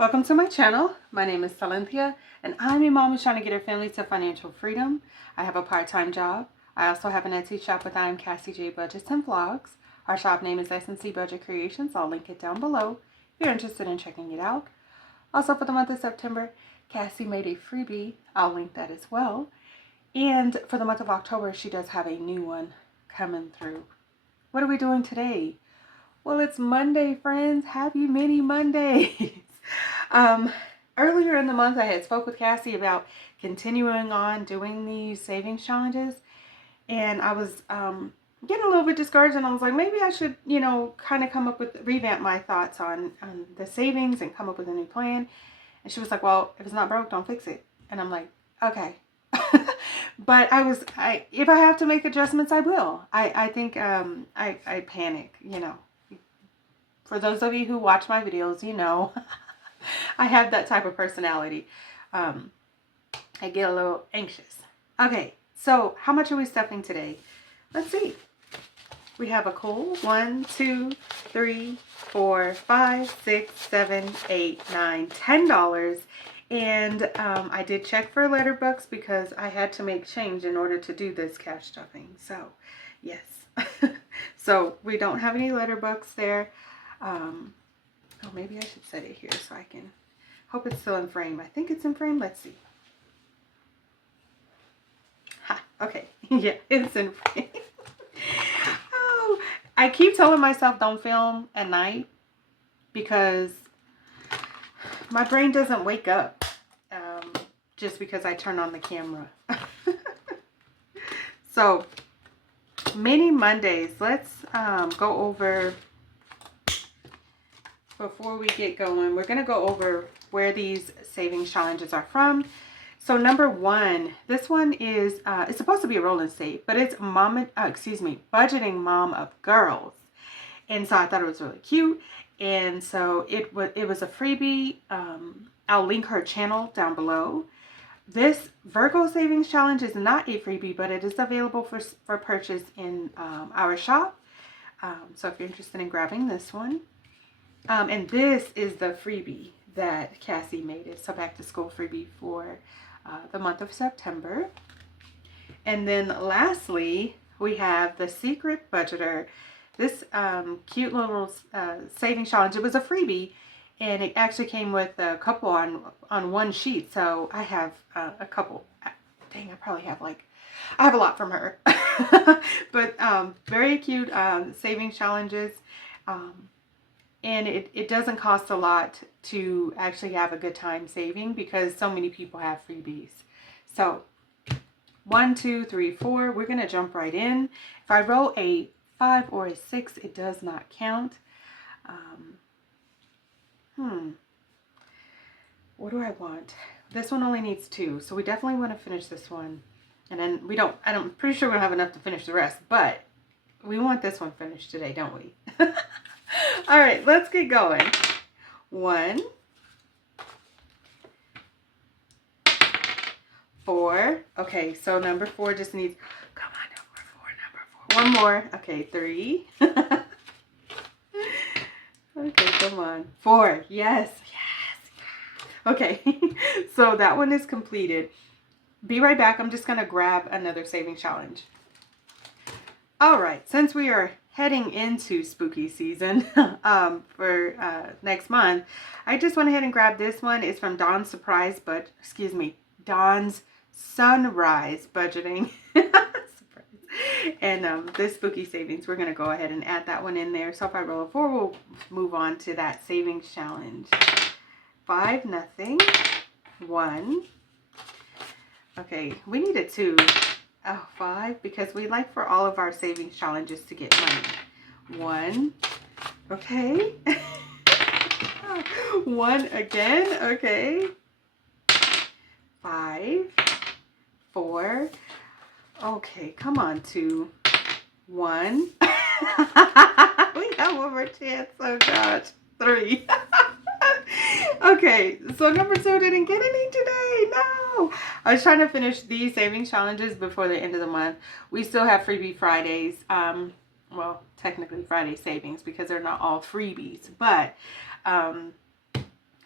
Welcome to my channel. My name is Silynthia and I'm a mom who's trying to get her family to financial freedom. I have a part-time job. I also have an Etsy shop with I am Cassie J Budgets and Vlogs. Our shop name is SilynthiaC Budget Creations. I'll link it down below if you're interested in checking it out. Also for the month of September, Cassie made a freebie. I'll link that as well. And for the month of October, she does have a new one coming through. What are we doing today? Well, it's Monday, friends. Happy mini Mondays. Earlier in the month, I had spoke with Cassie about continuing on doing these savings challenges, and I was getting a little bit discouraged, and I was like, maybe I should, kind of come up with, revamp my thoughts on the savings and come up with a new plan. And she was like, well, if it's not broke, don't fix it. And I'm like, okay. But if I have to make adjustments, I will. I think I panic, For those of you who watch my videos, I have that type of personality. I get a little anxious. Okay, so how much are we stuffing today? Let's see. We have a cool 1, 2, 3, 4, 5, 6, 7, 8, 9, $10. And I did check for letter bucks because I had to make change in order to do this cash stuffing. So, yes. So we don't have any letter bucks there. Oh, maybe I should set it here so I can hope it's still in frame. I think it's in frame. Let's see. Ha, okay. Yeah, it's in frame. Oh, I keep telling myself don't film at night because my brain doesn't wake up just because I turn on the camera. So, mini Mondays. Let's go over. Before we get going, we're going to go over where these savings challenges are from. So number one, this one is, it's supposed to be a roll and save, but it's Budgeting Mom of Girls. And so I thought it was really cute. And so it was a freebie. I'll link her channel down below. This Virgo Savings Challenge is not a freebie, but it is available for purchase in our shop. So if you're interested in grabbing this one. And this is the freebie that Cassie made. It's a back to school freebie for the month of September. And then lastly, we have the Secret Budgeter. This cute little saving challenge. It was a freebie and it actually came with a couple on one sheet. So I have a couple. Dang, I have a lot from her. But very cute saving challenges. And it doesn't cost a lot to actually have a good time saving because so many people have freebies. So 1, 2, 3, 4, we're going to jump right in. If I roll a 5 or a 6, it does not count. What do I want? This one only needs 2, so we definitely want to finish this one. And then I'm pretty sure we don't have enough to finish the rest, but we want this one finished today, don't we? All right, let's get going. 1, 4. Okay, so number 4 just needs, come on, number 4. One more. Okay, 3. Okay, come on. 4. Yes. Okay, so that one is completed. Be right back. I'm just going to grab another saving challenge. All right, since we are heading into spooky season for next month, I just went ahead and grabbed this one. It's from Dawn's Sunrise Budgeting. And this spooky savings, we're going to go ahead and add that one in there. So if I roll a 4, we'll move on to that savings challenge. 5, nothing. 1. Okay, we needed 2. Oh, 5, because we like for all of our savings challenges to get money. 1. Okay. 1 again. Okay. 5. 4. Okay, come on, 2. 1. We have one more chance. Oh, gosh. 3. Okay, so number 2 didn't get any today. No. I was trying to finish these savings challenges before the end of the month. We still have freebie Fridays. Well, technically Friday savings because they're not all freebies. But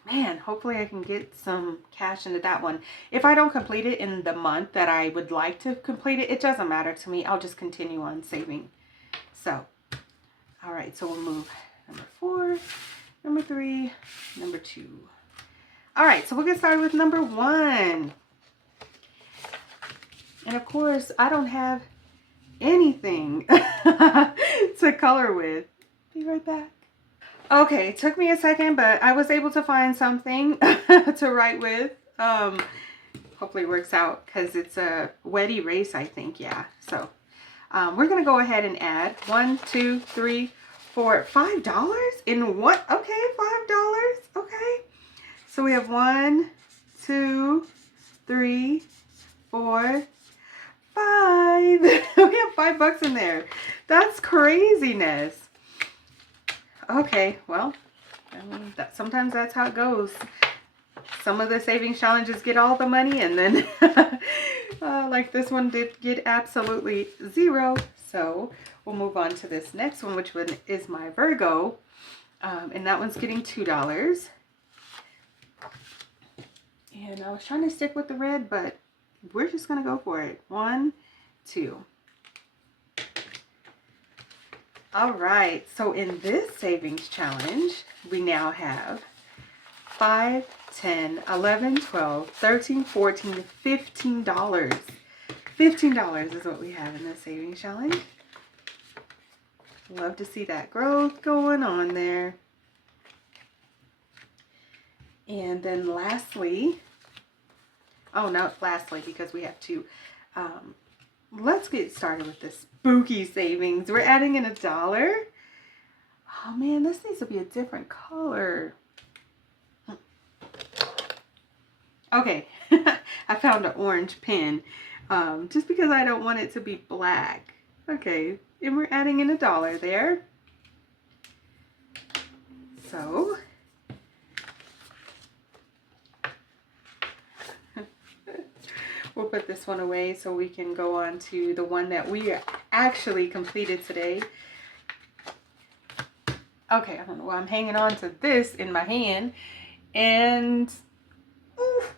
man, hopefully I can get some cash into that one. If I don't complete it in the month that I would like to complete it, it doesn't matter to me. I'll just continue on saving. So, all right, so we'll move number 4, number 3, number 2. All right, so we'll get started with number 1. And of course, I don't have anything to color with. Be right back. Okay, it took me a second, but I was able to find something to write with. Hopefully it works out because it's a wet erase, I think. Yeah, so we're going to go ahead and add 1, 2, 3, 4, $5 in what? Okay, $5. Okay. So we have 1, 2, 3, 4, 5. We have $5 in there. That's craziness. Okay, well, I mean, sometimes that's how it goes. Some of the savings challenges get all the money, and then like this one did get absolutely 0. So we'll move on to this next one, which one is my Virgo, and that one's getting $2. And I was trying to stick with the red, but we're just gonna go for it. 1, 2. All right, so in this savings challenge, we now have 5, 10, 11, 12, 13, 14, $15. $15 is what we have in this savings challenge. Love to see that growth going on there. And then lastly, oh, no, lastly, because we have 2. Let's get started with the spooky savings. We're adding in $1. Oh man, this needs to be a different color. Okay, I found an orange pen just because I don't want it to be black. Okay, and we're adding in $1 there. So we'll put this one away so we can go on to the one that we actually completed today. Okay, I don't know why I'm hanging on to this in my hand. And oof.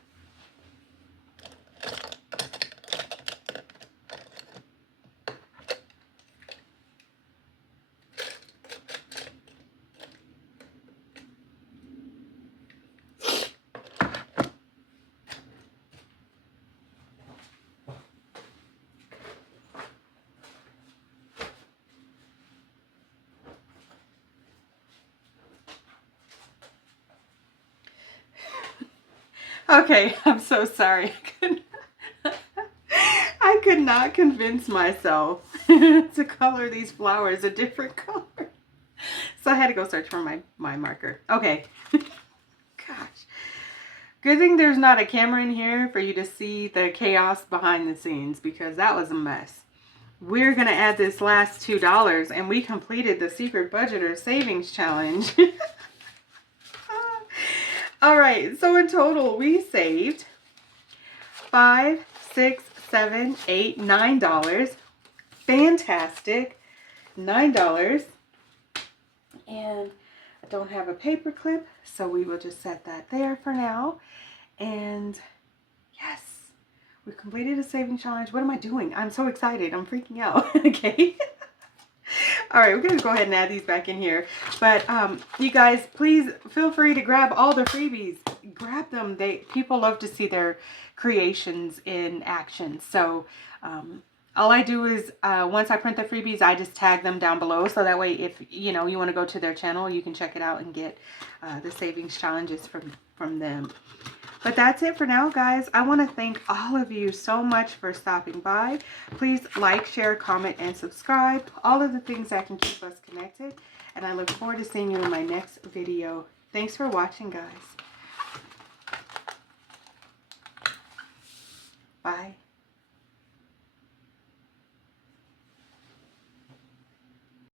Okay, I'm so sorry. I could not convince myself to color these flowers a different color. So I had to go search for my marker. Okay. Gosh. Good thing there's not a camera in here for you to see the chaos behind the scenes, because that was a mess. We're going to add this last $2, and we completed the Secret Budgeter Savings Challenge. All right, so in total we saved $5, $6, $7, $8, $9. Fantastic. $9. And I don't have a paper clip, so we will just set that there for now. And yes, we've completed a saving challenge. What am I doing? I'm so excited. I'm freaking out. Okay. All right, we're going to go ahead and add these back in here. But you guys, please feel free to grab all the freebies. Grab them. People love to see their creations in action. So all I do is once I print the freebies, I just tag them down below. So that way, if you want to go to their channel, you can check it out and get the savings challenges from them. But that's it for now, guys. I want to thank all of you so much for stopping by. Please like, share, comment, and subscribe. All of the things that can keep us connected. And I look forward to seeing you in my next video. Thanks for watching, guys. Bye.